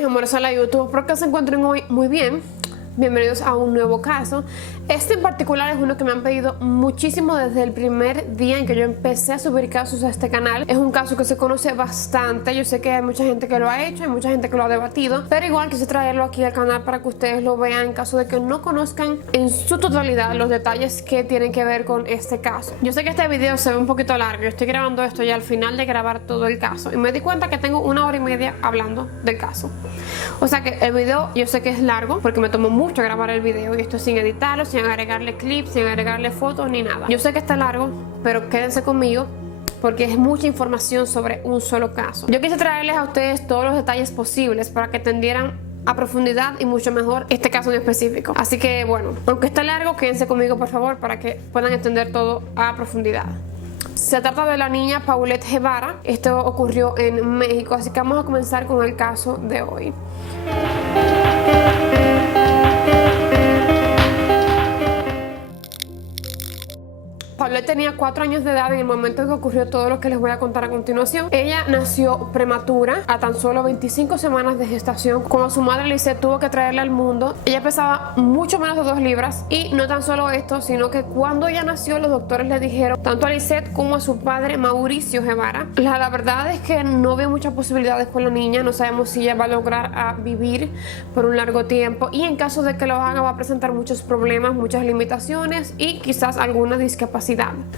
mis amores a la YouTube, espero que se encuentren hoy muy bien. Bienvenidos a un nuevo caso. Este en particular es uno que me han pedido muchísimo desde el primer día en que yo empecé a subir casos a este canal. Es un caso que se conoce bastante. Yo sé que hay mucha gente que lo ha hecho, hay mucha gente que lo ha debatido, pero igual quise traerlo aquí al canal para que ustedes lo vean en caso de que no conozcan en su totalidad los detalles que tienen que ver con este caso. Yo sé que este video se ve un poquito largo. Yo estoy grabando esto ya al final de grabar todo el caso y me di cuenta que tengo 1 hora y media hablando del caso. O sea que el video yo sé que es largo porque me tomó mucho grabar el video y esto sin editarlo, sin agregarle clips, sin agregarle fotos ni nada. Yo sé que está largo, pero quédense conmigo porque es mucha información sobre un solo caso. Yo quise traerles a ustedes todos los detalles posibles para que entendieran a profundidad y mucho mejor este caso en específico. Así que bueno, aunque está largo, quédense conmigo por favor para que puedan entender todo a profundidad. Se trata de la niña Paulette Guevara. Esto ocurrió en México, así que vamos a comenzar con el caso de hoy. Paulette tenía 4 años de edad en el momento en que ocurrió todo lo que les voy a contar a continuación. Ella nació prematura a tan solo 25 semanas de gestación. Cuando su madre Lisette tuvo que traerla al mundo, ella pesaba mucho menos de 2 libras. Y no tan solo esto, sino que cuando ella nació los doctores le dijeron tanto a Lisette como a su padre Mauricio Guevara, la verdad es que no veo muchas posibilidades con la niña. No sabemos si ella va a lograr vivir por un largo tiempo y en caso de que lo haga va a presentar muchos problemas, muchas limitaciones y quizás alguna discapacidad.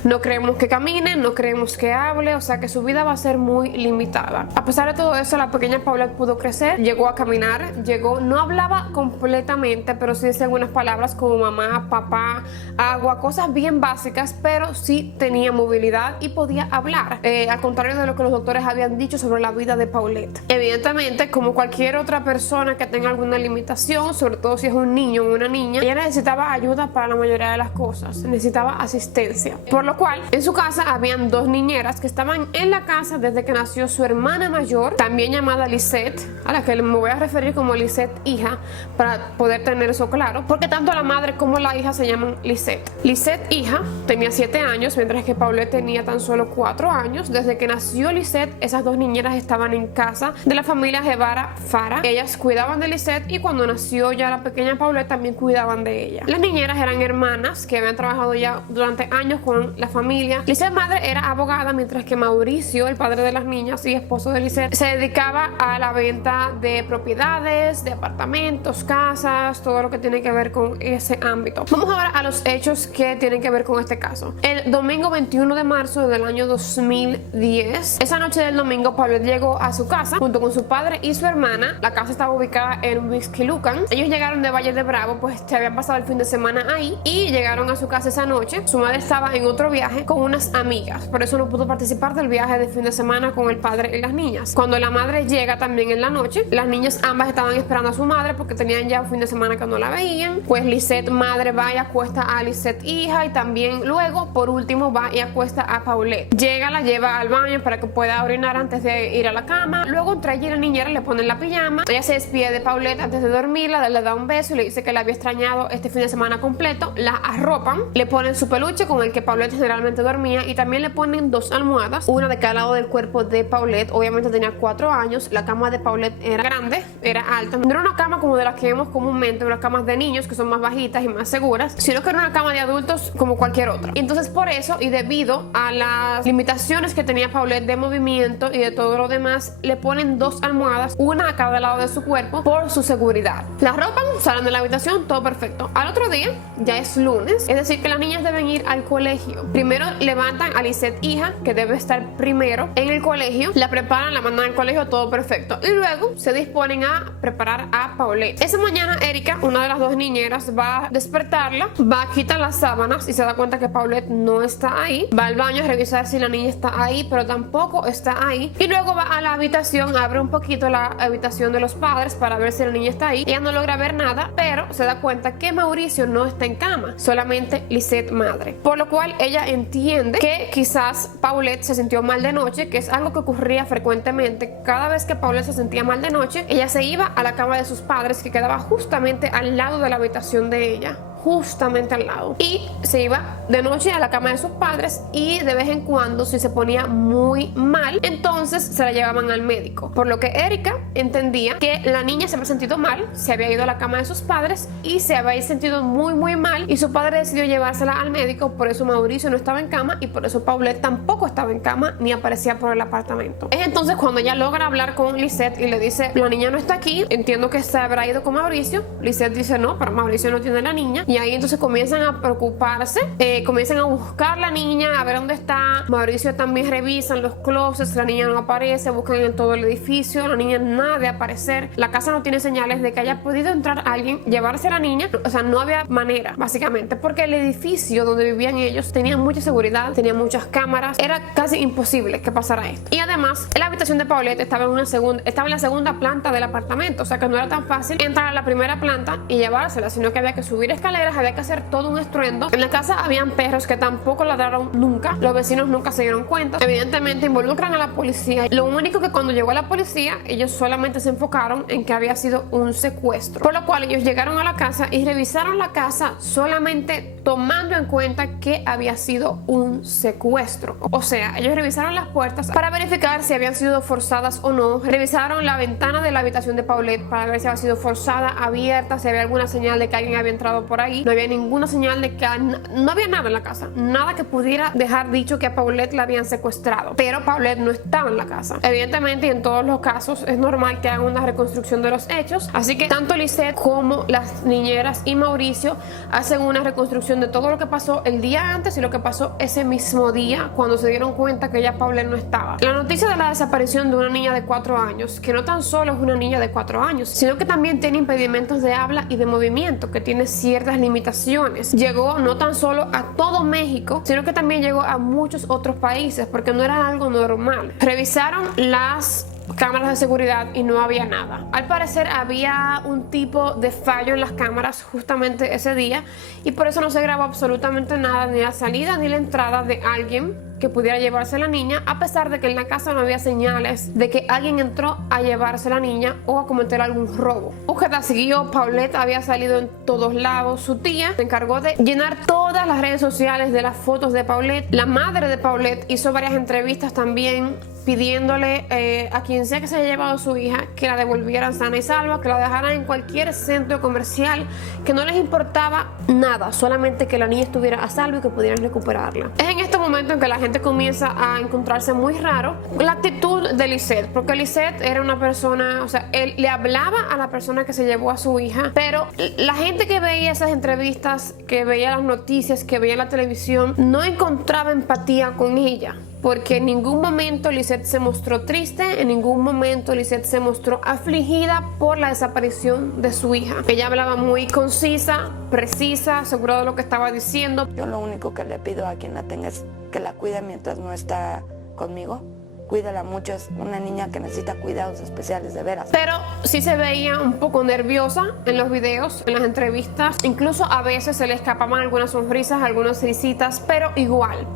No creemos que camine, no creemos que hable, o sea que su vida va a ser muy limitada. A pesar de todo eso, la pequeña Paulette pudo crecer, llegó a caminar, no hablaba completamente, pero sí decía algunas palabras como mamá, papá, agua, cosas bien básicas, pero sí tenía movilidad y podía hablar, al contrario de lo que los doctores habían dicho sobre la vida de Paulette. Evidentemente, como cualquier otra persona que tenga alguna limitación, sobre todo si es un niño o una niña, ella necesitaba ayuda para la mayoría de las cosas, necesitaba asistencia. Por lo cual, en su casa habían 2 niñeras que estaban en la casa desde que nació su hermana mayor, también llamada Lisette, a la que me voy a referir como Lisette hija, para poder tener eso claro, porque tanto la madre como la hija se llaman Lisette. Lisette hija tenía 7 años, mientras que Paulette tenía tan solo 4 años. Desde que nació Lisette, esas 2 niñeras estaban en casa de la familia Guevara Fara. Ellas cuidaban de Lisette y cuando nació ya la pequeña Paulette también cuidaban de ella. Las niñeras eran hermanas que habían trabajado ya durante años con la familia. Lisette madre era abogada, mientras que Mauricio, el padre de las niñas y esposo de Lisette, se dedicaba a la venta de propiedades, de apartamentos, casas, todo lo que tiene que ver con ese ámbito. Vamos ahora a los hechos que tienen que ver con este caso. El domingo 21 de marzo del año 2010, esa noche del domingo, Paulette llegó a su casa junto con su padre y su hermana. La casa estaba ubicada en Huixquilucan. Ellos llegaron de Valle de Bravo, pues se habían pasado el fin de semana ahí y llegaron a su casa esa noche. Su madre estaba en otro viaje con unas amigas, por eso no pudo participar del viaje de fin de semana con el padre y las niñas. Cuando la madre llega también en la noche, las niñas ambas estaban esperando a su madre porque tenían ya un fin de semana que no la veían. Pues Lisette madre va y acuesta a Lisette hija y también luego por último va y acuesta a Paulette. Llega, la lleva al baño para que pueda orinar antes de ir a la cama. Luego entre ella y la niñera le ponen la pijama. Ella se despide de Paulette antes de dormirla, le da un beso y le dice que la había extrañado este fin de semana completo. La arropan, le ponen su peluche con el que Paulette generalmente dormía y también le ponen 2 almohadas, una de cada lado del cuerpo de Paulette. Obviamente tenía 4 años, la cama de Paulette era grande, era alta, no era una cama como de las que vemos comúnmente, unas camas de niños que son más bajitas y más seguras, sino que era una cama de adultos como cualquier otra. Y entonces por eso y debido a las limitaciones que tenía Paulette de movimiento y de todo lo demás, le ponen 2 almohadas, una a cada lado de su cuerpo por su seguridad. La ropan, salen de la habitación, todo perfecto. Al otro día, ya es lunes, es decir que las niñas deben ir al colegio. Primero levantan a Lisette hija, que debe estar primero en el colegio, la preparan, la mandan al colegio, todo perfecto, y luego se disponen a preparar a Paulette. Esa mañana Erika, una de las 2 niñeras, va a despertarla, va a quitar las sábanas y se da cuenta que Paulette no está ahí, va al baño a revisar si la niña está ahí, pero tampoco está ahí, y luego va a la habitación, abre un poquito la habitación de los padres para ver si la niña está ahí. Ella no logra ver nada, pero se da cuenta que Mauricio no está en cama, solamente Lisette madre, por lo cual ella entiende que quizás Paulette se sintió mal de noche, que es algo que ocurría frecuentemente. Cada vez que Paulette se sentía mal de noche, ella se iba a la cama de sus padres, que quedaba justamente al lado de la habitación de ella, justamente al lado. Y se iba de noche a la cama de sus padres y de vez en cuando, si se ponía muy mal, entonces se la llevaban al médico. Por lo que Erika entendía que la niña se había sentido mal, se había ido a la cama de sus padres y se había sentido muy mal, y su padre decidió llevársela al médico. Por eso Mauricio no estaba en cama y por eso Paulette tampoco estaba en cama ni aparecía por el apartamento. Es entonces cuando ella logra hablar con Lisette y le dice: la niña no está aquí, entiendo que se habrá ido con Mauricio. Lisette dice: no, pero Mauricio no tiene la niña. Y ahí entonces comienzan a preocuparse, comienzan a buscar la niña, a ver dónde está. Mauricio también revisan los closets, la niña no aparece, buscan en todo el edificio, la niña nada de aparecer. La casa no tiene señales de que haya podido entrar alguien, llevarse a la niña. O sea, no había manera, básicamente, porque el edificio donde vivían ellos tenía mucha seguridad, tenía muchas cámaras, era casi imposible que pasara esto. Y además, la habitación de Paulette estaba en la segunda planta del apartamento, o sea que no era tan fácil entrar a la primera planta y llevársela, sino que había que subir escaleras, había que hacer todo un estruendo. En la casa habían perros que tampoco ladraron nunca, los vecinos nunca se dieron cuenta. Evidentemente involucran a la policía. Lo único que cuando llegó la policía, ellos solamente se enfocaron en que había sido un secuestro, por lo cual ellos llegaron a la casa y revisaron la casa solamente tomando en cuenta que había sido un secuestro. O sea, ellos revisaron las puertas para verificar si habían sido forzadas o no, revisaron la ventana de la habitación de Paulette para ver si había sido forzada, abierta, si había alguna señal de que alguien había entrado por ahí. No había ninguna señal de que no había nada en la casa, nada que pudiera dejar dicho que a Paulette la habían secuestrado, pero Paulette no estaba en la casa. Evidentemente, y en todos los casos es normal que hagan una reconstrucción de los hechos, así que tanto Lisette como las niñeras y Mauricio hacen una reconstrucción de todo lo que pasó el día antes y lo que pasó ese mismo día cuando se dieron cuenta que ya Paulette no estaba. La noticia de la desaparición de una niña de 4 años, que no tan solo es una niña de 4 años, sino que también tiene impedimentos de habla y de movimiento, que tiene ciertas limitaciones, llegó no tan solo a todo México, sino que también llegó a muchos otros países, porque no era algo normal. Revisaron las cámaras de seguridad y no había nada. Al parecer había un tipo de fallo en las cámaras justamente ese día y por eso no se grabó absolutamente nada, ni la salida ni la entrada de alguien que pudiera llevarse a la niña, a pesar de que en la casa no había señales de que alguien entró a llevarse a la niña o a cometer algún robo. Búsqueda siguió, Paulette había salido en todos lados, su tía se encargó de llenar todas las redes sociales de las fotos de Paulette, la madre de Paulette hizo varias entrevistas también pidiéndole a quien sea que se haya llevado a su hija que la devolvieran sana y salva, que la dejaran en cualquier centro comercial, que no les importaba nada, solamente que la niña estuviera a salvo y que pudieran recuperarla. Es en este momento en que la gente comienza a encontrarse muy raro la actitud de Lisette, porque Lisette era una persona, o sea, él le hablaba a la persona que se llevó a su hija, pero la gente que veía esas entrevistas, que veía las noticias, que veía la televisión, no encontraba empatía con ella. Porque en ningún momento Lisette se mostró triste, en ningún momento Lisette se mostró afligida por la desaparición de su hija. Ella hablaba muy concisa, precisa, segura de lo que estaba diciendo. Yo lo único que le pido a quien la tenga es que la cuide mientras no está conmigo. Cuídala mucho, es una niña que necesita cuidados especiales, de veras. Pero sí se veía un poco nerviosa en los videos, en las entrevistas. Incluso a veces se le escapaban algunas sonrisas, algunas risitas, pero igual.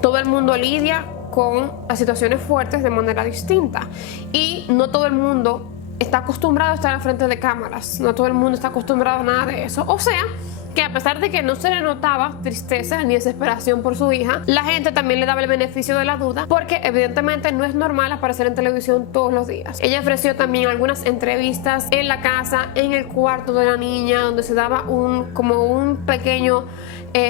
Todo el mundo lidia con las situaciones fuertes de manera distinta y no todo el mundo está acostumbrado a estar al frente de cámaras, no todo el mundo está acostumbrado a nada de eso. O sea, que a pesar de que no se le notaba tristeza ni desesperación por su hija, la gente también le daba el beneficio de la duda, porque evidentemente no es normal aparecer en televisión todos los días. Ella ofreció también algunas entrevistas en la casa, en el cuarto de la niña, donde se daba como un pequeño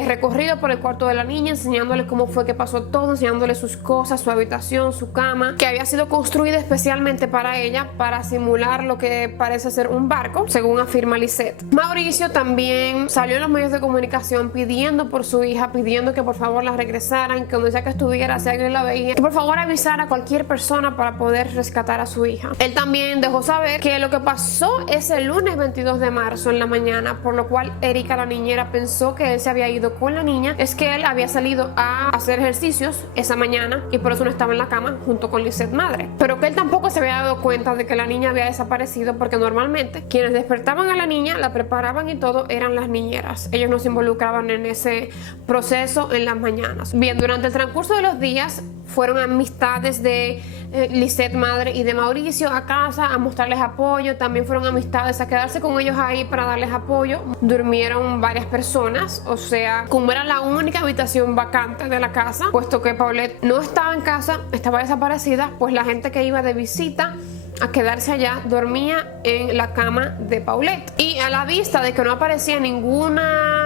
recorrido por el cuarto de la niña, enseñándole cómo fue que pasó todo, enseñándole sus cosas, su habitación, su cama, que había sido construida especialmente para ella, para simular lo que parece ser un barco, según afirma Lisette. Mauricio también salió en los medios de comunicación pidiendo por su hija, pidiendo que por favor la regresaran, que donde sea que estuviera, si alguien la veía, que por favor avisara a cualquier persona para poder rescatar a su hija. Él también dejó saber que lo que pasó ese lunes 22 de marzo en la mañana, por lo cual Erika, la niñera, pensó que él se había ido con la niña, es que él había salido a hacer ejercicios esa mañana y por eso no estaba en la cama junto con Lisette madre, pero que él tampoco se había dado cuenta de que la niña había desaparecido, porque normalmente quienes despertaban a la niña, la preparaban y todo, eran las niñeras. Ellos no se involucraban en ese proceso en las mañanas. Bien, durante el transcurso de los días fueron amistades de Lisette, madre, y de Mauricio a casa a mostrarles apoyo. También fueron amistades a quedarse con ellos ahí para darles apoyo. Durmieron varias personas, o sea, como era la única habitación vacante de la casa, puesto que Paulette no estaba en casa, estaba desaparecida, pues la gente que iba de visita a quedarse allá dormía en la cama de Paulette. Y a la vista de que no aparecía ninguna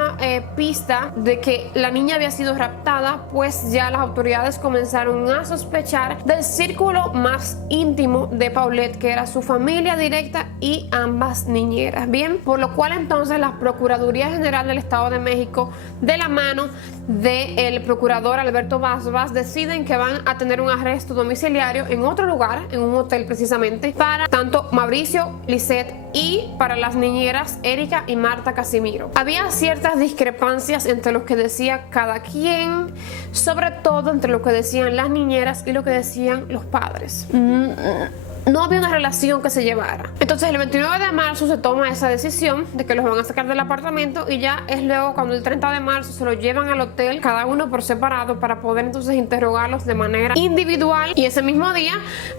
pista de que la niña había sido raptada, pues ya las autoridades comenzaron a sospechar del círculo más íntimo de Paulette, que era su familia directa y ambas niñeras. Bien, por lo cual entonces la Procuraduría General del Estado de México, de la mano del procurador Alberto Vaz, deciden que van a tener un arresto domiciliario en otro lugar, en un hotel precisamente, para tanto Mauricio, Lisette y para las niñeras Erika y Marta Casimiro. Había ciertas discrepancias entre lo que decía cada quien, sobre todo entre lo que decían las niñeras y lo que decían los padres. No había una relación que se llevara. Entonces el 29 de marzo se toma esa decisión de que los van a sacar del apartamento, y ya es luego cuando el 30 de marzo se los llevan al hotel, cada uno por separado, para poder entonces interrogarlos de manera individual. Y ese mismo día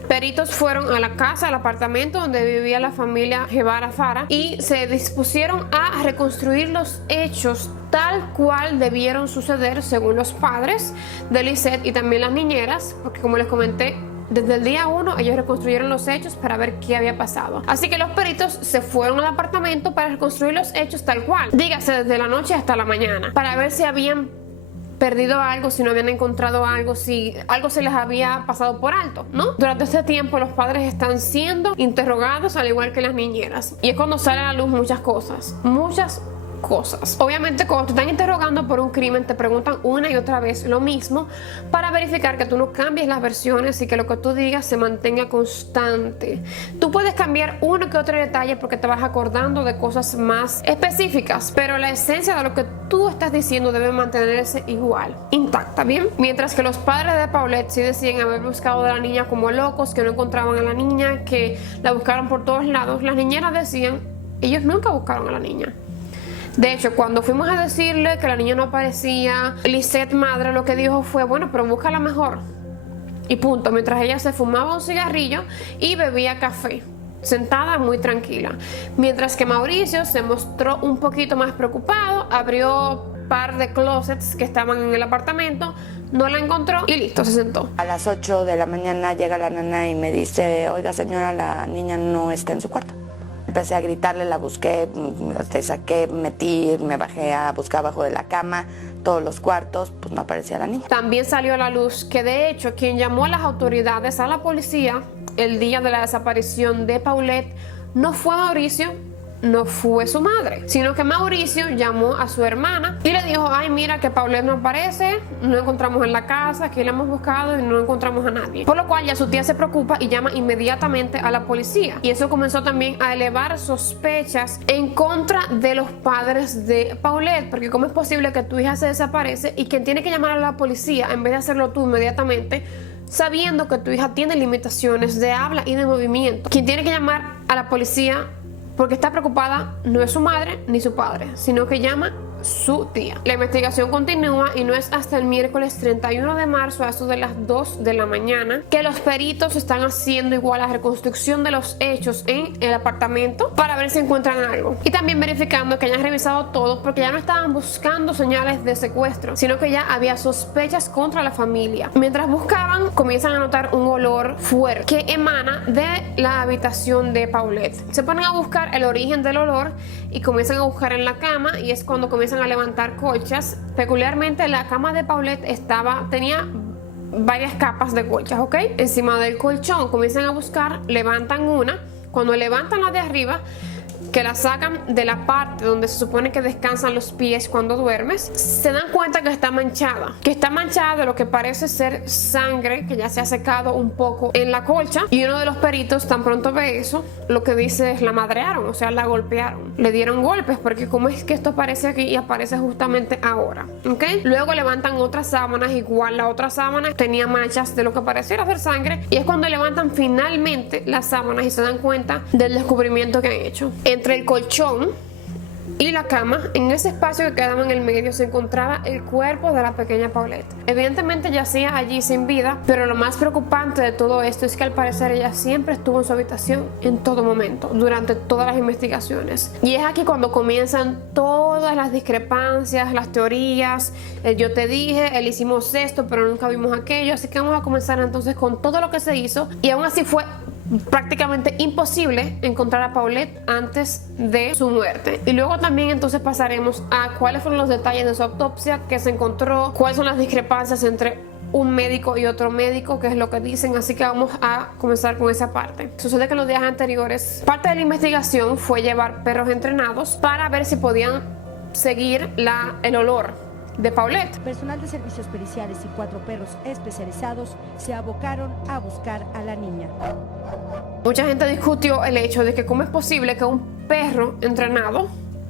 peritos fueron a la casa, al apartamento donde vivía la familia Guevara Fara, y se dispusieron a reconstruir los hechos tal cual debieron suceder según los padres de Lisette y también las niñeras, porque como les comenté, desde el día 1 ellos reconstruyeron los hechos para ver qué había pasado. Así que los peritos se fueron al apartamento para reconstruir los hechos tal cual, dígase desde la noche hasta la mañana, para ver si habían perdido algo, si no habían encontrado algo, si algo se les había pasado por alto, ¿no? Durante este tiempo los padres están siendo interrogados, al igual que las niñeras, y es cuando salen a la luz muchas cosas. Obviamente, cuando te están interrogando por un crimen, te preguntan una y otra vez lo mismo para verificar que tú no cambies las versiones y que lo que tú digas se mantenga constante. Tú puedes cambiar uno que otro detalle porque te vas acordando de cosas más específicas, pero la esencia de lo que tú estás diciendo debe mantenerse igual, intacta, ¿bien? Mientras que los padres de Paulette sí decían haber buscado a la niña como locos, que no encontraban a la niña, que la buscaron por todos lados, las niñeras decían, ellos nunca buscaron a la niña. De hecho, cuando fuimos a decirle que la niña no aparecía, Lisette, madre, lo que dijo fue, bueno, pero búscala mejor. Y punto, mientras ella se fumaba un cigarrillo y bebía café, sentada muy tranquila. Mientras que Mauricio se mostró un poquito más preocupado, abrió un par de closets que estaban en el apartamento, no la encontró y listo, se sentó. A las 8 de la mañana llega la nana y me dice, oiga señora, la niña no está en su cuarto. Empecé a gritarle, la busqué, te saqué, metí, me bajé a buscar abajo de la cama, todos los cuartos, pues no aparecía la niña. También salió a la luz que de hecho quien llamó a las autoridades, a la policía, el día de la desaparición de Paulette, no fue Mauricio, no fue su madre, sino que Mauricio llamó a su hermana y le dijo, ay, mira que Paulette no aparece, no encontramos en la casa, aquí la hemos buscado y no encontramos a nadie. Por lo cual ya su tía se preocupa y llama inmediatamente a la policía, y eso comenzó también a elevar sospechas en contra de los padres de Paulette, porque cómo es posible que tu hija se desaparece y quien tiene que llamar a la policía en vez de hacerlo tú inmediatamente, sabiendo que tu hija tiene limitaciones de habla y de movimiento. Quien tiene que llamar a la policía porque está preocupada no es su madre ni su padre, sino que llama su tía. La investigación continúa y no es hasta el miércoles 31 de marzo a eso de las 2 de la mañana que los peritos están haciendo igual la reconstrucción de los hechos en el apartamento para ver si encuentran algo, y también verificando que hayan revisado todo, porque ya no estaban buscando señales de secuestro, sino que ya había sospechas contra la familia. Mientras buscaban, comienzan a notar un olor fuerte que emana de la habitación de Paulette. Se ponen a buscar el origen del olor y comienzan a buscar en la cama, y es cuando comienzan a levantar colchas. Peculiarmente la cama de Paulette tenía varias capas de colchas, ¿ok? Encima del colchón comienzan a buscar, levantan una. Cuando levantan la de arriba, que la sacan de la parte donde se supone que descansan los pies cuando duermes, se dan cuenta que está manchada de lo que parece ser sangre que ya se ha secado un poco en la colcha, y uno de los peritos tan pronto ve eso, lo que dice es la madrearon, o sea, la golpearon, le dieron golpes, porque cómo es que esto aparece aquí y aparece justamente ahora, ¿ok? Luego levantan otras sábanas, igual la otra sábana tenía manchas de lo que pareciera ser sangre, y es cuando levantan finalmente las sábanas y se dan cuenta del descubrimiento que han hecho. Entre el colchón y la cama, en ese espacio que quedaba en el medio se encontraba el cuerpo de la pequeña Paulette. Evidentemente yacía allí sin vida, pero lo más preocupante de todo esto es que al parecer ella siempre estuvo en su habitación en todo momento, durante todas las investigaciones. Y es aquí cuando comienzan todas las discrepancias, las teorías, el yo te dije, el hicimos esto pero nunca vimos aquello, así que vamos a comenzar entonces con todo lo que se hizo, y aún así fue prácticamente imposible encontrar a Paulette antes de su muerte. Y luego también entonces pasaremos a cuáles fueron los detalles de su autopsia, qué se encontró, cuáles son las discrepancias entre un médico y otro médico, qué es lo que dicen, así que vamos a comenzar con esa parte. Sucede que en los días anteriores parte de la investigación fue llevar perros entrenados para ver si podían seguir el olor de Paulette. Personal de servicios periciales y 4 perros especializados se abocaron a buscar a la niña. Mucha gente discutió el hecho de que cómo es posible que un perro entrenado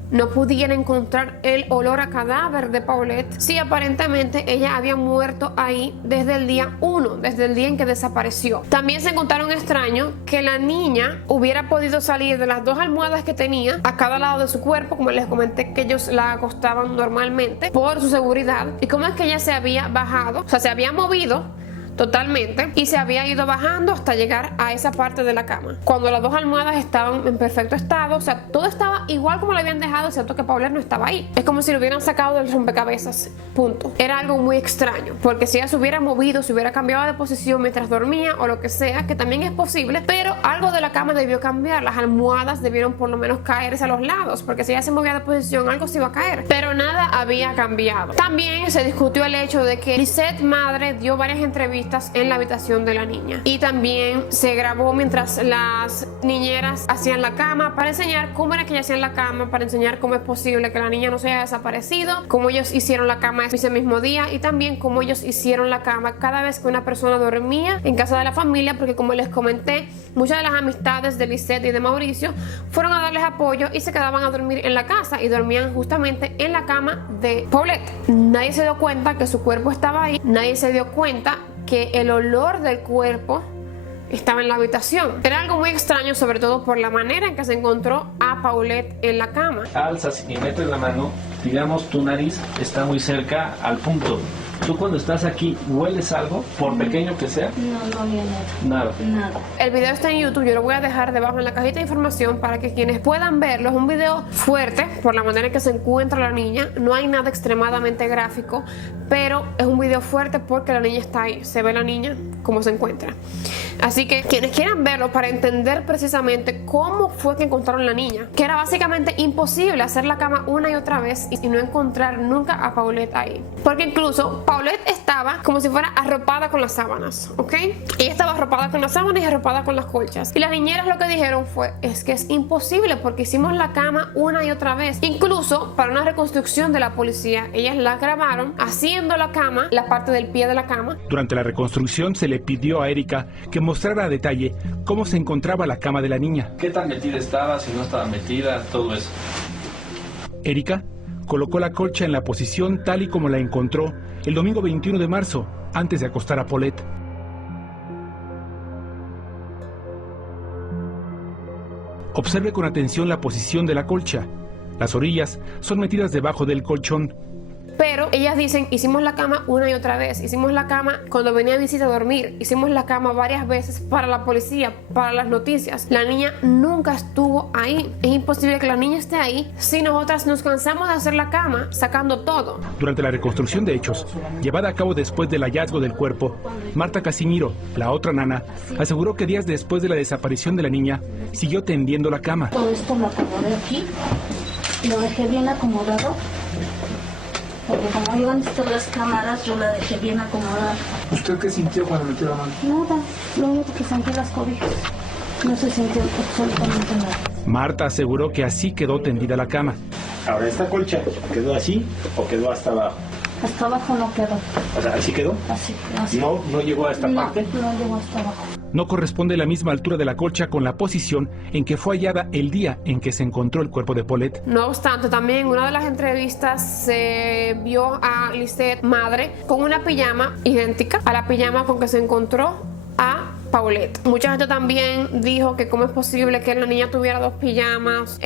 no pudiera encontrar el olor a cadáver de Paulette si aparentemente ella había muerto ahí desde el día 1, desde el día en que desapareció. También se encontraron extraño que la niña hubiera podido salir de las 2 almohadas que tenía a cada lado de su cuerpo, como les comenté que ellos la acostaban normalmente por su seguridad, y cómo es que ella se había bajado, o sea, se había movido totalmente y se había ido bajando hasta llegar a esa parte de la cama cuando las 2 almohadas estaban en perfecto estado, o sea, todo estaba igual como lo habían dejado, excepto que Paulette no estaba ahí. Es como si lo hubieran sacado del rompecabezas, punto. Era algo muy extraño, porque si ella se hubiera movido, se hubiera cambiado de posición mientras dormía o lo que sea, que también es posible, pero algo de la cama debió cambiar, las almohadas debieron por lo menos caerse a los lados, porque si ella se movía de posición algo se iba a caer, pero nada había cambiado. También se discutió el hecho de que Lisette madre dio varias entrevistas en la habitación de la niña, y también se grabó mientras las niñeras hacían la cama para enseñar cómo era que ellas hacían la cama, para enseñar cómo es posible que la niña no se haya desaparecido, cómo ellos hicieron la cama ese mismo día, y también cómo ellos hicieron la cama cada vez que una persona dormía en casa de la familia, porque como les comenté, muchas de las amistades de Lisette y de Mauricio fueron a darles apoyo y se quedaban a dormir en la casa y dormían justamente en la cama de Paulette. Nadie se dio cuenta que su cuerpo estaba ahí, nadie se dio cuenta que el olor del cuerpo estaba en la habitación. Era algo muy extraño, sobre todo por la manera en que se encontró a Paulette en la cama. Alzas y metes la mano, digamos tu nariz está muy cerca al punto. ¿Tú cuando estás aquí hueles algo, por pequeño que sea? No olía nada. Nada. El video está en YouTube, yo lo voy a dejar debajo en la cajita de información para que quienes puedan verlo. Es un video fuerte por la manera en que se encuentra la niña, no hay nada extremadamente gráfico, pero es un video fuerte porque la niña está ahí, se ve la niña cómo se encuentra. Así que quienes quieran verlo para entender precisamente cómo fue que encontraron la niña, que era básicamente imposible hacer la cama una y otra vez y no encontrar nunca a Paulette ahí, porque incluso Paulette estaba como si fuera arropada con las sábanas, ¿ok? Ella estaba arropada con las sábanas y arropada con las colchas, y las niñeras lo que dijeron fue, es que es imposible porque hicimos la cama una y otra vez. Incluso para una reconstrucción de la policía, ellas la grabaron haciendo la cama, la parte del pie de la cama. Durante la reconstrucción se le pidió a Erika que mostrara a detalle cómo se encontraba la cama de la niña. ¿Qué tan metida estaba, si no estaba metida, todo eso? Erika colocó la colcha en la posición tal y como la encontró el domingo 21 de marzo, antes de acostar a Paulette. Observe con atención la posición de la colcha. Las orillas son metidas debajo del colchón. Pero ellas dicen, hicimos la cama una y otra vez, hicimos la cama cuando venía a visita a dormir, hicimos la cama varias veces para la policía, para las noticias. La niña nunca estuvo ahí. Es imposible que la niña esté ahí si nosotras nos cansamos de hacer la cama sacando todo. Durante la reconstrucción de hechos, llevada a cabo después del hallazgo del cuerpo, Marta Casimiro, la otra nana, aseguró que días después de la desaparición de la niña, siguió tendiendo la cama. Todo esto lo acomodé aquí, lo dejé bien acomodado. Porque como iban a estar las cámaras, yo la dejé bien acomodada. ¿Usted qué sintió cuando metió la mano? Nada, lo único que sentí las cobijas. No se sintió absolutamente nada. Marta aseguró que así quedó tendida la cama. Ahora, ¿esta colcha quedó así o quedó hasta abajo? Hasta abajo no quedó. O sea, ¿así quedó? Así. ¿No llegó a esta parte? No llegó hasta abajo. No corresponde la misma altura de la colcha con la posición en que fue hallada el día en que se encontró el cuerpo de Paulette. No obstante, también en una de las entrevistas se vio a Lisette madre con una pijama idéntica a la pijama con que se encontró a Paulette. Mucha gente también dijo que cómo es posible que la niña tuviera 2 pijamas.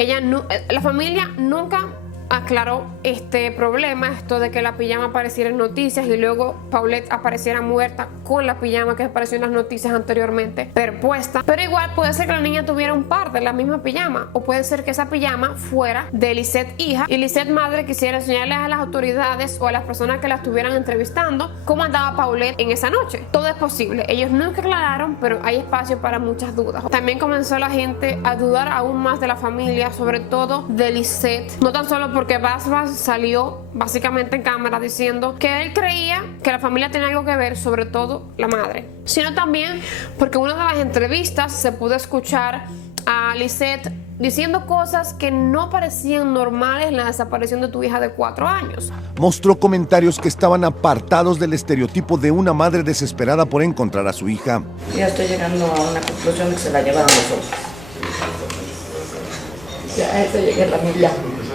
La familia nunca aclaró este problema, esto de que la pijama apareciera en noticias y luego Paulette apareciera muerta con la pijama que apareció en las noticias anteriormente perpuesta. Pero igual puede ser que la niña tuviera un par de la misma pijama, o puede ser que esa pijama fuera de Lisette hija y Lisette madre quisiera enseñarles a las autoridades o a las personas que la estuvieran entrevistando cómo andaba Paulette en esa noche. Todo es posible. Ellos nunca aclararon, pero hay espacio para muchas dudas. También comenzó la gente a dudar aún más de la familia, sobre todo de Lisette, no tan solo porque Basbas salió básicamente en cámara diciendo que él creía que la familia tenía algo que ver, sobre todo la madre, sino también porque en una de las entrevistas se pudo escuchar a Lisette diciendo cosas que no parecían normales en la desaparición de tu hija de 4 años. Mostró comentarios que estaban apartados del estereotipo de una madre desesperada por encontrar a su hija. Ya estoy llegando a una conclusión de que se la llevaron los otros. Ya, a eso llegué a la milla.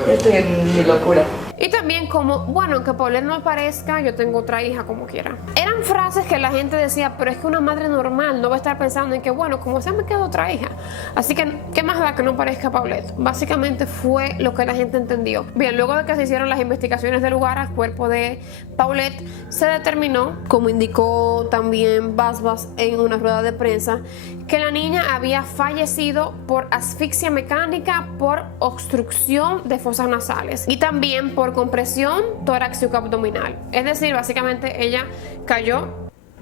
Estoy en mi locura. Y también como, bueno, aunque Paulette no aparezca, yo tengo otra hija como quiera. Eran frases que la gente decía, pero es que una madre normal no va a estar pensando en que, bueno, como sea me queda otra hija. Así que, ¿qué más da que no aparezca Paulette? Básicamente fue lo que la gente entendió. Bien, luego de que se hicieron las investigaciones del lugar al cuerpo de Paulette, se determinó, como indicó también Basbas en una rueda de prensa, que la niña había fallecido por asfixia mecánica por obstrucción de fosas nasales y también por compresión torácico-abdominal. Es decir, básicamente ella cayó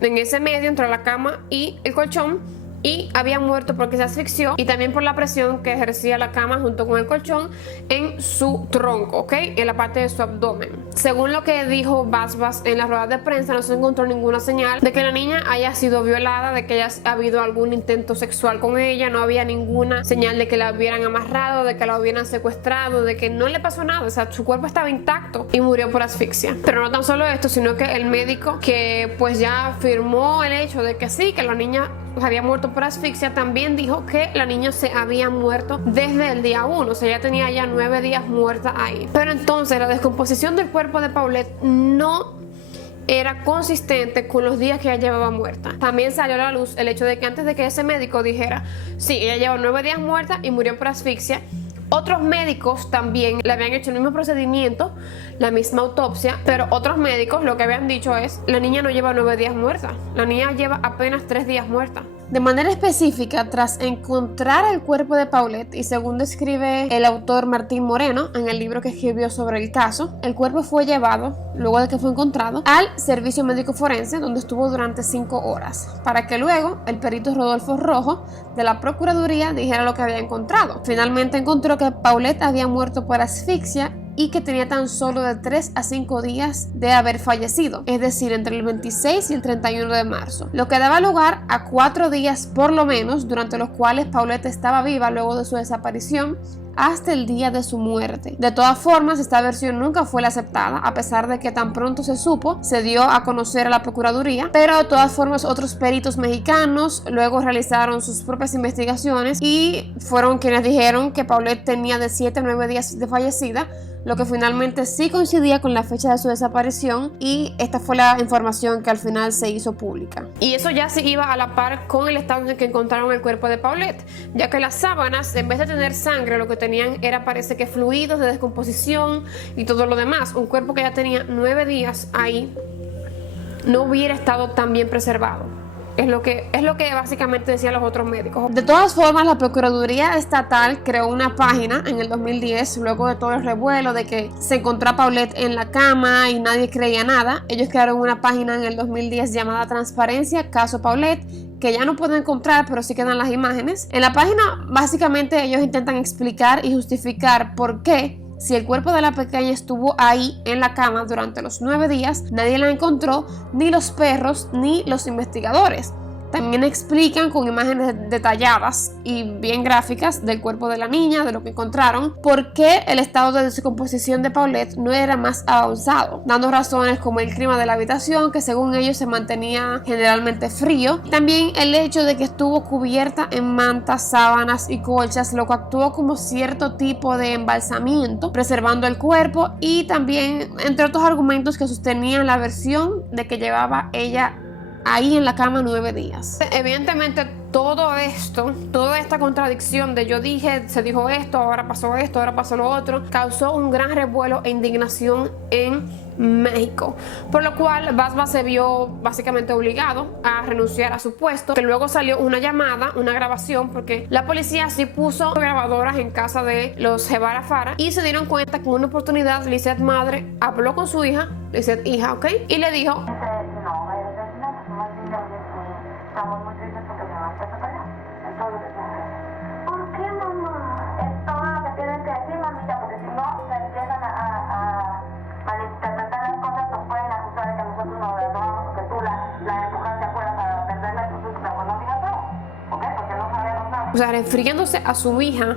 en ese medio entre la cama y el colchón y había muerto porque se asfixió y también por la presión que ejercía la cama junto con el colchón en su tronco, ¿ok? En la parte de su abdomen. Según lo que dijo Basbas en la rueda de prensa, no se encontró ninguna señal de que la niña haya sido violada, de que haya habido algún intento sexual con ella, no había ninguna señal de que la hubieran amarrado, de que la hubieran secuestrado, de que no le pasó nada, o sea, su cuerpo estaba intacto y murió por asfixia. Pero no tan solo esto, sino que el médico que pues ya afirmó el hecho de que sí, que la niña había muerto por asfixia, también dijo que la niña se había muerto desde el día 1, o sea, ya tenía ya 9 días muerta ahí. Pero entonces la descomposición del cuerpo de Paulette no era consistente con los días que ella llevaba muerta. También salió a la luz el hecho de que antes de que ese médico dijera, sí, ella lleva 9 días muerta y murió por asfixia, otros médicos también le habían hecho el mismo procedimiento, la misma autopsia, pero otros médicos lo que habían dicho es, la niña no lleva 9 días muerta, la niña lleva apenas 3 días muerta. De manera específica, tras encontrar el cuerpo de Paulette, y según describe el autor Martín Moreno en el libro que escribió sobre el caso, el cuerpo fue llevado, luego de que fue encontrado, al servicio médico forense, donde estuvo durante 5 horas, para que luego el perito Rodolfo Rojo de la Procuraduría dijera lo que había encontrado. Finalmente encontró que Paulette había muerto por asfixia y que tenía tan solo de 3 a 5 días de haber fallecido, es decir, entre el 26 y el 31 de marzo, lo que daba lugar a 4 días por lo menos durante los cuales Paulette estaba viva luego de su desaparición hasta el día de su muerte. De todas formas, esta versión nunca fue la aceptada, a pesar de que tan pronto se supo, se dio a conocer a la Procuraduría, pero de todas formas otros peritos mexicanos luego realizaron sus propias investigaciones y fueron quienes dijeron que Paulette tenía de 7 a 9 días de fallecida, lo que finalmente sí coincidía con la fecha de su desaparición, y esta fue la información que al final se hizo pública. Y eso ya se iba a la par con el estado en el que encontraron el cuerpo de Paulette, ya que las sábanas, en vez de tener sangre, lo que tenían era, parece que, fluidos de descomposición y todo lo demás. Un cuerpo que ya tenía 9 días ahí no hubiera estado tan bien preservado. Es lo que básicamente decían los otros médicos. De todas formas, la Procuraduría Estatal creó una página en el 2010, luego de todo el revuelo de que se encontró a Paulette en la cama y nadie creía nada. Ellos crearon una página en el 2010 llamada Transparencia Caso Paulette, que ya no pueden encontrar, pero sí quedan las imágenes. En la página, básicamente, ellos intentan explicar y justificar por qué, si el cuerpo de la pequeña estuvo ahí en la cama durante los 9 días, nadie la encontró, ni los perros, ni los investigadores. También explican con imágenes detalladas y bien gráficas del cuerpo de la niña, de lo que encontraron, por qué el estado de descomposición de Paulette no era más avanzado, dando razones como el clima de la habitación, que según ellos se mantenía generalmente frío, también el hecho de que estuvo cubierta en mantas, sábanas y colchas, lo que actuó como cierto tipo de embalsamiento, preservando el cuerpo, y también entre otros argumentos que sostenían la versión de que llevaba ella ahí en la cama 9 días. Evidentemente todo esto, toda esta contradicción de yo dije, se dijo esto, ahora pasó lo otro, causó un gran revuelo e indignación en México, por lo cual Basbas se vio básicamente obligado a renunciar a su puesto, que luego salió una llamada, una grabación, porque la policía sí puso grabadoras en casa de los Guevara Fara y se dieron cuenta que en una oportunidad Lisette madre habló con su hija, Lisette hija, ¿ok? Y le dijo: estamos muy tristes porque mi mamá está separada. Entonces, ¿por qué, mamá? Es todo lo que tienen que decir, mamita, porque si no se empiezan a malinterpretar las cosas, nos pueden acusar de que nosotros nos grabamos, que tú la empujaste afuera para perderla, entonces mejor no digas todo, ¿ok? Porque no sabemos nada. O sea, refiriéndose a su hija,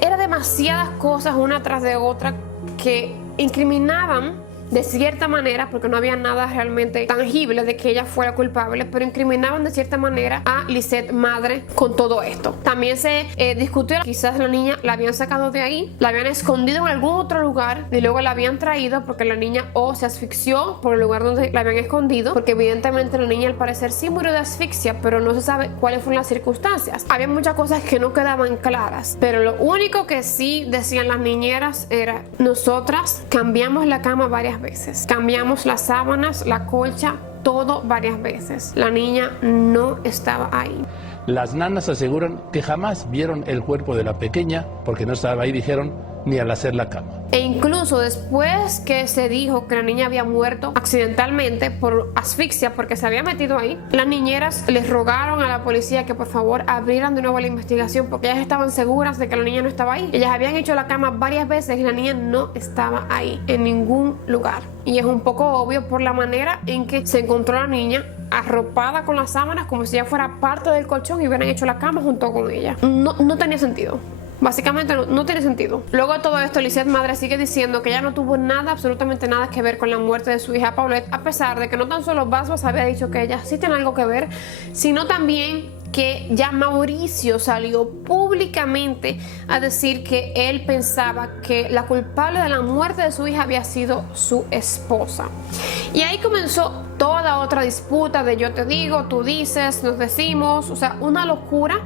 era demasiadas cosas una tras de otra que incriminaban de cierta manera, porque no había nada realmente tangible de que ella fuera culpable, pero incriminaban de cierta manera a Lisette madre con todo esto. También se discutió, quizás la niña la habían sacado de ahí, la habían escondido en algún otro lugar y luego la habían traído porque la niña o se asfixió por el lugar donde la habían escondido, porque evidentemente la niña al parecer sí murió de asfixia, pero no se sabe cuáles fueron las circunstancias. Había muchas cosas que no quedaban claras, pero lo único que sí decían las niñeras era: nosotras cambiamos la cama varias veces, cambiamos las sábanas, la colcha, todo varias veces. La niña no estaba ahí. Las nanas aseguran que jamás vieron el cuerpo de la pequeña porque no estaba ahí, dijeron, ni al hacer la cama. E incluso después que se dijo que la niña había muerto accidentalmente por asfixia porque se había metido ahí, las niñeras les rogaron a la policía que por favor abrieran de nuevo la investigación porque ellas estaban seguras de que la niña no estaba ahí. Ellas habían hecho la cama varias veces y la niña no estaba ahí en ningún lugar. Y es un poco obvio por la manera en que se encontró la niña arropada con las sábanas como si ella fuera parte del colchón y hubieran hecho la cama junto con ella. No tenía sentido. Básicamente no tiene sentido. Luego de todo esto, Lisette madre sigue diciendo que ella no tuvo nada, absolutamente nada que ver con la muerte de su hija Paulette, a pesar de que no tan solo Basbas había dicho que ella sí tiene algo que ver, sino también que ya Mauricio salió públicamente a decir que él pensaba que la culpable de la muerte de su hija había sido su esposa. Y ahí comenzó toda otra disputa de yo te digo, tú dices, nos decimos, o sea, una locura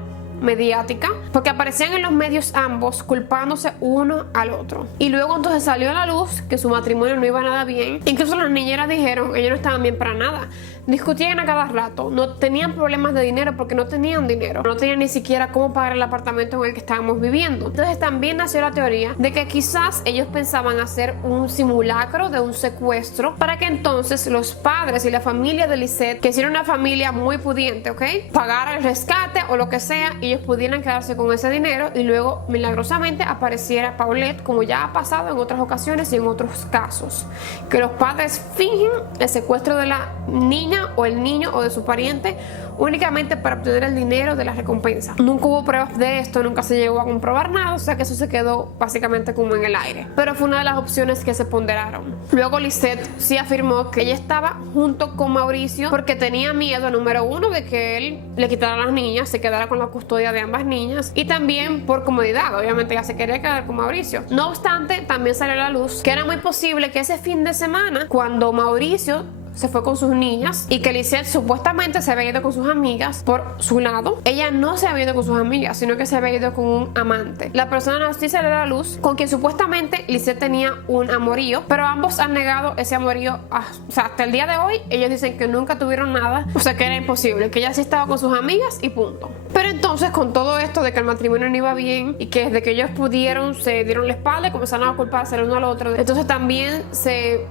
mediática, porque aparecían en los medios ambos culpándose uno al otro. Y luego entonces salió a la luz que su matrimonio no iba nada bien. Incluso las niñeras dijeron que ellos no estaban bien para nada. Discutían a cada rato, no tenían problemas de dinero porque no tenían dinero, no tenían ni siquiera cómo pagar el apartamento en el que estábamos viviendo. Entonces también nació la teoría de que quizás ellos pensaban hacer un simulacro de un secuestro para que entonces los padres y la familia de Lisette, que era una familia muy pudiente, ¿ok?, pagara el rescate o lo que sea y ellos pudieran quedarse con ese dinero y luego milagrosamente apareciera Paulette, como ya ha pasado en otras ocasiones y en otros casos, que los padres fingen el secuestro de la niña o el niño o de su pariente únicamente para obtener el dinero de la recompensa. Nunca hubo pruebas de esto, nunca se llegó a comprobar nada, o sea que eso se quedó básicamente como en el aire, pero fue una de las opciones que se ponderaron. Luego Lisette sí afirmó que ella estaba junto con Mauricio porque tenía miedo, número uno, de que él le quitara a las niñas, se quedara con la custodia de ambas niñas, y también por comodidad, obviamente ella se quería quedar con Mauricio. No obstante, también salió a la luz que era muy posible que ese fin de semana, cuando Mauricio se fue con sus niñas y que Lisette supuestamente se había ido con sus amigas por su lado, ella no se había ido con sus amigas, sino que se había ido con un amante. La persona sí salió a la luz con quien supuestamente Lisette tenía un amorío, pero ambos han negado ese amorío, o sea, hasta el día de hoy ellos dicen que nunca tuvieron nada, o sea que era imposible, que ella sí estaba con sus amigas y punto. Pero entonces con todo esto de que el matrimonio no iba bien y que desde que ellos pudieron se dieron la espalda y comenzaron a culparse el uno al otro, entonces también se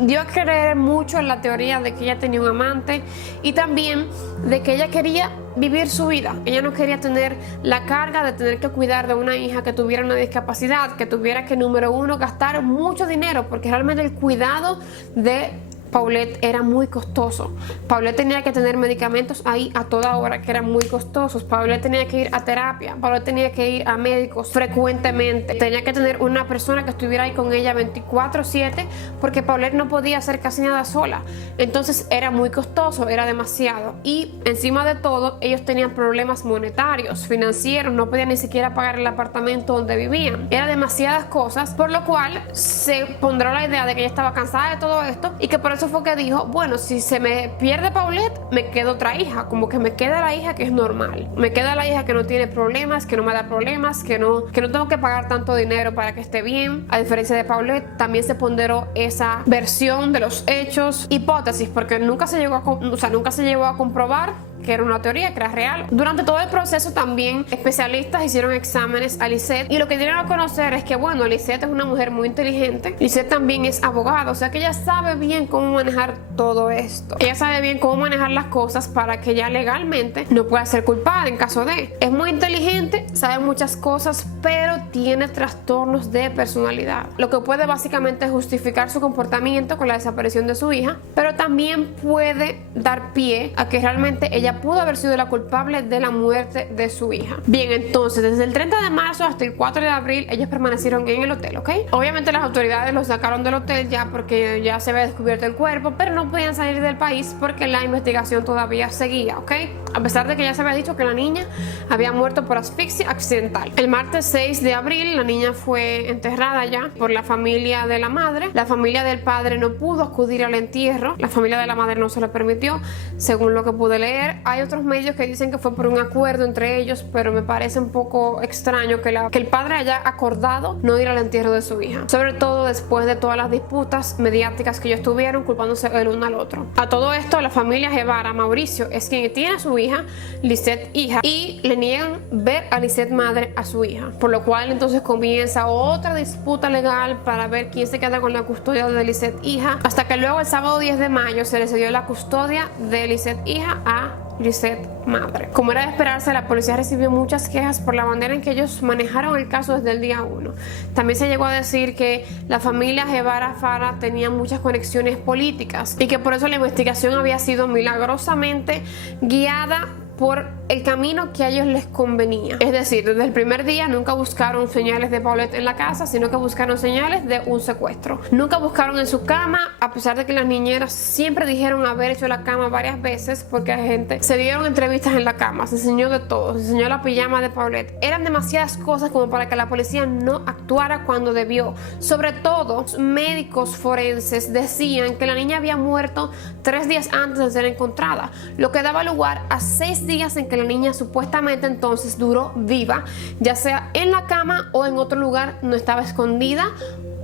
dio a creer mucho en la teoría de que ella tenía un amante y también de que ella quería vivir su vida. Ella no quería tener la carga de tener que cuidar de una hija que tuviera una discapacidad, que tuviera que, número uno, gastar mucho dinero, porque realmente el cuidado de Paulette era muy costoso. Paulette tenía que tener medicamentos ahí a toda hora que eran muy costosos. Paulette tenía que ir a terapia. Paulette tenía que ir a médicos frecuentemente. Tenía que tener una persona que estuviera ahí con ella 24/7 porque Paulette no podía hacer casi nada sola. Entonces era muy costoso, era demasiado. Y encima de todo, ellos tenían problemas monetarios, financieros. No podían ni siquiera pagar el apartamento donde vivían. Era demasiadas cosas, por lo cual se pondrá la idea de que ella estaba cansada de todo esto y que por eso eso fue que dijo, bueno, si se me pierde Paulette, me queda otra hija, como que me queda la hija que es normal, me queda la hija que no tiene problemas, que no me da problemas, que no tengo que pagar tanto dinero para que esté bien. A diferencia de Paulette, también se ponderó esa versión de los hechos, hipótesis, porque nunca se llegó a comprobar que era una teoría, que era real. Durante todo el proceso también especialistas hicieron exámenes a Lisette, y lo que dieron a conocer es que, bueno, Lisette es una mujer muy inteligente. Lisette también es abogada, o sea que ella sabe bien cómo manejar todo esto. Ella sabe bien cómo manejar las cosas para que ella legalmente no pueda ser culpada en caso de. Es muy inteligente, sabe muchas cosas, pero tiene trastornos de personalidad, lo que puede básicamente justificar su comportamiento con la desaparición de su hija, pero también puede dar pie a que realmente ella pudo haber sido la culpable de la muerte de su hija. Bien, entonces desde el 30 de marzo hasta el 4 de abril ellos permanecieron en el hotel, ¿ok? Obviamente las autoridades los sacaron del hotel ya porque ya se había descubierto el cuerpo, pero no podían salir del país porque la investigación todavía seguía, ¿ok? A pesar de que ya se había dicho que la niña había muerto por asfixia accidental. El martes 6 de abril la niña fue enterrada ya por la familia de la madre. La familia del padre no pudo acudir al entierro, la familia de la madre no se lo permitió, según lo que pude leer. Hay otros medios que dicen que fue por un acuerdo entre ellos, pero me parece un poco extraño que el padre haya acordado no ir al entierro de su hija, sobre todo después de todas las disputas mediáticas que ellos tuvieron, culpándose el uno al otro. A todo esto, la familia Guevara, Mauricio, es quien tiene a su hija, Lisette hija, y le niegan ver a Lisette madre a su hija, por lo cual entonces comienza otra disputa legal para ver quién se queda con la custodia de Lisette hija, hasta que luego el sábado 10 de mayo se le cedió la custodia de Lisette hija a Lisette madre. Como era de esperarse, la policía recibió muchas quejas por la manera en que ellos manejaron el caso desde el día 1. También se llegó a decir que la familia Guevara Fara tenía muchas conexiones políticas y que por eso la investigación había sido milagrosamente guiada por el camino que a ellos les convenía. Es decir, desde el primer día nunca buscaron señales de Paulette en la casa, sino que buscaron señales de un secuestro. Nunca buscaron en su cama, a pesar de que las niñeras siempre dijeron haber hecho la cama varias veces, porque la gente se dieron entrevistas en la cama, se enseñó de todo, se enseñó la pijama de Paulette. Eran demasiadas cosas como para que la policía no actuara cuando debió. Sobre todo, médicos forenses decían que la niña había muerto 3 días antes de ser encontrada, lo que daba lugar a 6 días en que la niña supuestamente entonces duró viva, ya sea en la cama o en otro lugar, no estaba escondida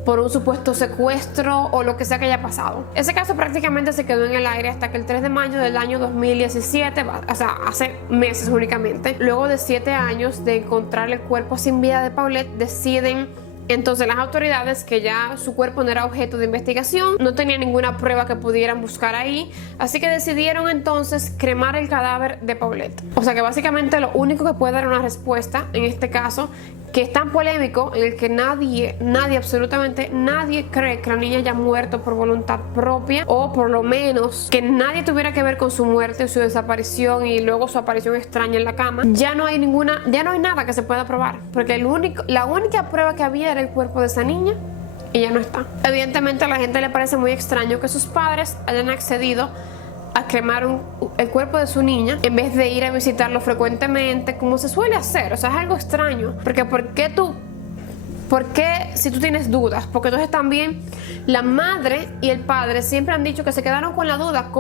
por un supuesto secuestro o lo que sea que haya pasado. Ese caso prácticamente se quedó en el aire hasta que el 3 de mayo del año 2017, o sea, hace meses únicamente, luego de 7 años de encontrar el cuerpo sin vida de Paulette, deciden entonces las autoridades que ya su cuerpo no era objeto de investigación, no tenía ninguna prueba que pudieran buscar ahí, así que decidieron entonces cremar el cadáver de Paulette. O sea que básicamente lo único que puede dar una respuesta en este caso, que es tan polémico, en el que nadie, absolutamente nadie cree que la niña haya muerto por voluntad propia, o por lo menos que nadie tuviera que ver con su muerte, su desaparición y luego su aparición extraña en la cama. Ya no hay nada que se pueda probar, porque la única prueba que había era el cuerpo de esa niña y ya no está. Evidentemente a la gente le parece muy extraño que sus padres hayan accedido a cremar el cuerpo de su niña en vez de ir a visitarlo frecuentemente como se suele hacer. O sea, es algo extraño, porque ¿por qué si tú tienes dudas? Porque entonces también la madre y el padre siempre han dicho que se quedaron con la duda,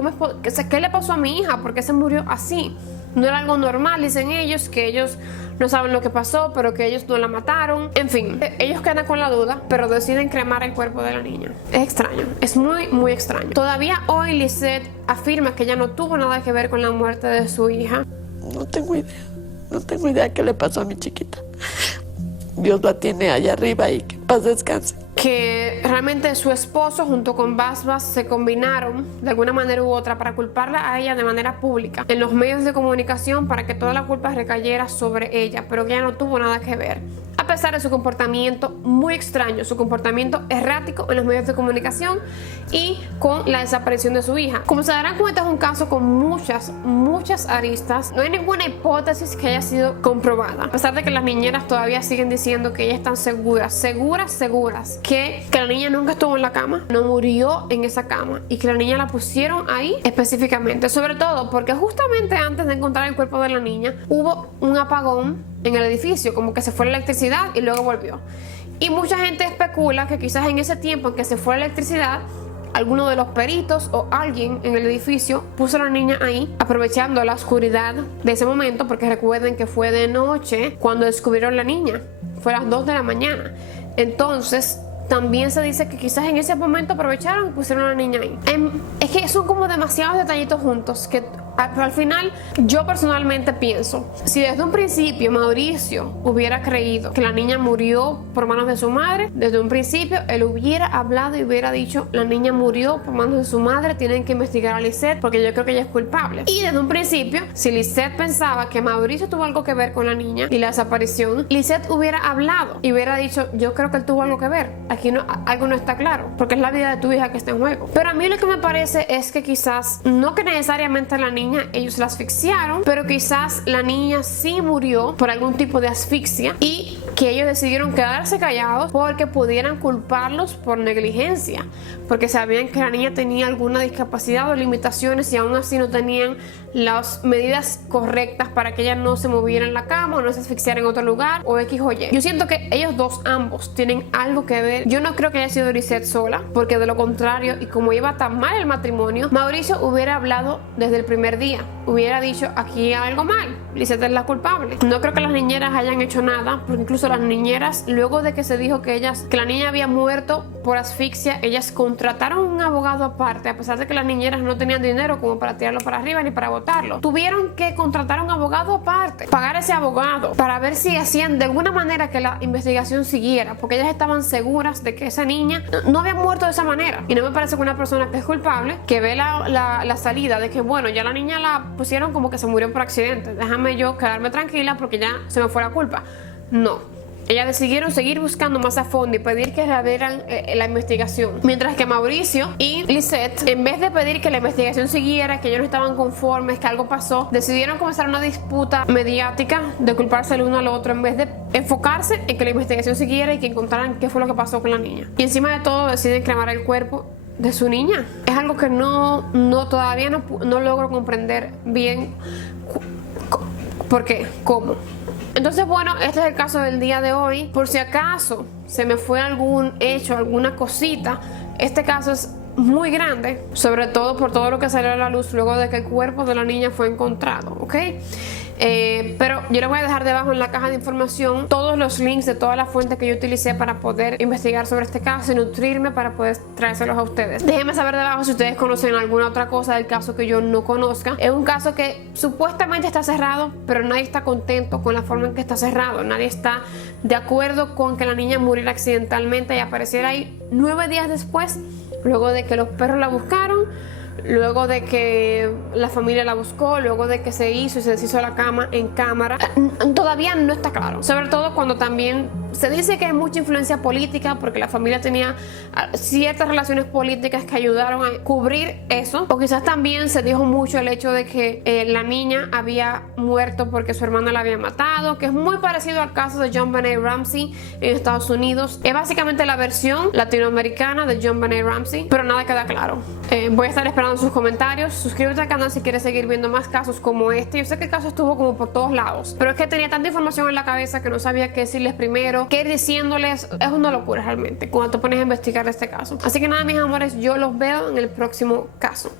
¿qué le pasó a mi hija? ¿Por qué se murió así? No era algo normal, dicen ellos, que ellos no saben lo que pasó, pero que ellos no la mataron. En fin, ellos quedan con la duda, pero deciden cremar el cuerpo de la niña. Es extraño, es muy, muy extraño. Todavía hoy Lisette afirma que ella no tuvo nada que ver con la muerte de su hija. No tengo idea qué le pasó a mi chiquita. Dios la tiene allá arriba y que paz descanse. Que realmente su esposo junto con Basbas se combinaron de alguna manera u otra para culparla a ella de manera pública en los medios de comunicación para que toda la culpa recayera sobre ella, pero que ella no tuvo nada que ver. A pesar de su comportamiento muy extraño, su comportamiento errático en los medios de comunicación y con la desaparición de su hija. Como se darán cuenta, es un caso con muchas aristas. No hay ninguna hipótesis que haya sido comprobada. A pesar de que las niñeras todavía siguen diciendo que ellas están seguras que la niña nunca estuvo en la cama, no murió en esa cama y que la niña la pusieron ahí específicamente. Sobre todo porque justamente antes de encontrar el cuerpo de la niña hubo un apagón en el edificio, como que se fue la electricidad y luego volvió. Y mucha gente especula que quizás en ese tiempo en que se fue la electricidad, alguno de los peritos o alguien en el edificio puso a la niña ahí, aprovechando la oscuridad de ese momento, porque recuerden que fue de noche cuando descubrieron la niña, fue a las 2 de la mañana. Entonces también se dice que quizás en ese momento aprovecharon y pusieron a la niña ahí. Es que son como demasiados detallitos juntos que al final yo personalmente pienso, si desde un principio Mauricio hubiera creído que la niña murió por manos de su madre, desde un principio él hubiera hablado y hubiera dicho, la niña murió por manos de su madre, tienen que investigar a Lisette porque yo creo que ella es culpable. Y desde un principio, si Lisette pensaba que Mauricio tuvo algo que ver con la niña y la desaparición, Lisette hubiera hablado y hubiera dicho, yo creo que él tuvo algo que ver, aquí no, algo no está claro, porque es la vida de tu hija que está en juego. Pero a mí lo que me parece es que quizás, no que necesariamente la niña ellos la asfixiaron, pero quizás la niña sí murió por algún tipo de asfixia y que ellos decidieron quedarse callados porque pudieran culparlos por negligencia, porque sabían que la niña tenía alguna discapacidad o limitaciones y aún así no tenían las medidas correctas para que ella no se moviera en la cama o no se asfixiara en otro lugar o X o Y. Yo siento que ellos dos, ambos, tienen algo que ver. Yo no creo que haya sido Lisette sola, porque de lo contrario, y como iba tan mal el matrimonio, Mauricio hubiera hablado desde el primer día, hubiera dicho, aquí hay algo mal, Lisette es la culpable. No creo que las niñeras hayan hecho nada, porque incluso las niñeras, luego de que se dijo que la niña había muerto por asfixia, ellas contrataron un abogado aparte, a pesar de que las niñeras no tenían dinero como para tirarlo para arriba ni para votarlo. Tuvieron que contratar un abogado aparte, pagar ese abogado para ver si hacían de alguna manera que la investigación siguiera, porque ellas estaban seguras de que esa niña no había muerto de esa manera. Y no me parece que una persona que es culpable, que ve la salida de que bueno, ya la niña la pusieron como que se murió por accidente, déjame yo quedarme tranquila porque ya se me fue la culpa. No. Ellas decidieron seguir buscando más a fondo y pedir que reabrieran la investigación. Mientras que Mauricio y Lisette, en vez de pedir que la investigación siguiera, que ellos no estaban conformes, que algo pasó, decidieron comenzar una disputa mediática de culparse el uno al otro en vez de enfocarse en que la investigación siguiera y que encontraran qué fue lo que pasó con la niña. Y encima de todo deciden cremar el cuerpo de su niña. Es algo que todavía no logro comprender bien. ¿Por qué? ¿Cómo? Entonces, bueno, este es el caso del día de hoy. Por si acaso se me fue algún hecho, alguna cosita, este caso es muy grande, sobre todo por todo lo que salió a la luz luego de que el cuerpo de la niña fue encontrado, ¿ok? Pero yo les voy a dejar debajo en la caja de información todos los links de todas las fuentes que yo utilicé para poder investigar sobre este caso y nutrirme para poder traérselos a ustedes. Déjenme saber debajo si ustedes conocen alguna otra cosa del caso que yo no conozca. Es un caso que supuestamente está cerrado, pero nadie está contento con la forma en que está cerrado. Nadie está de acuerdo con que la niña muriera accidentalmente y apareciera ahí 9 días después, luego de que los perros la buscaron, luego de que la familia la buscó, luego de que se hizo y se deshizo la cama en cámara. Todavía no está claro, sobre todo cuando también se dice que hay mucha influencia política porque la familia tenía ciertas relaciones políticas que ayudaron a cubrir eso, o quizás también se dijo mucho el hecho de que la niña había muerto porque su hermana la había matado, que es muy parecido al caso de JonBenet Ramsey en Estados Unidos. Es básicamente la versión latinoamericana de JonBenet Ramsey, pero nada queda claro. Voy a estar esperando sus comentarios. Suscríbete al canal si quieres seguir viendo más casos como este. Yo sé que el caso estuvo como por todos lados, pero es que tenía tanta información en la cabeza que no sabía qué decirles primero, qué ir diciéndoles. Es una locura realmente cuando te pones a investigar este caso. Así que nada, mis amores, yo los veo en el próximo caso.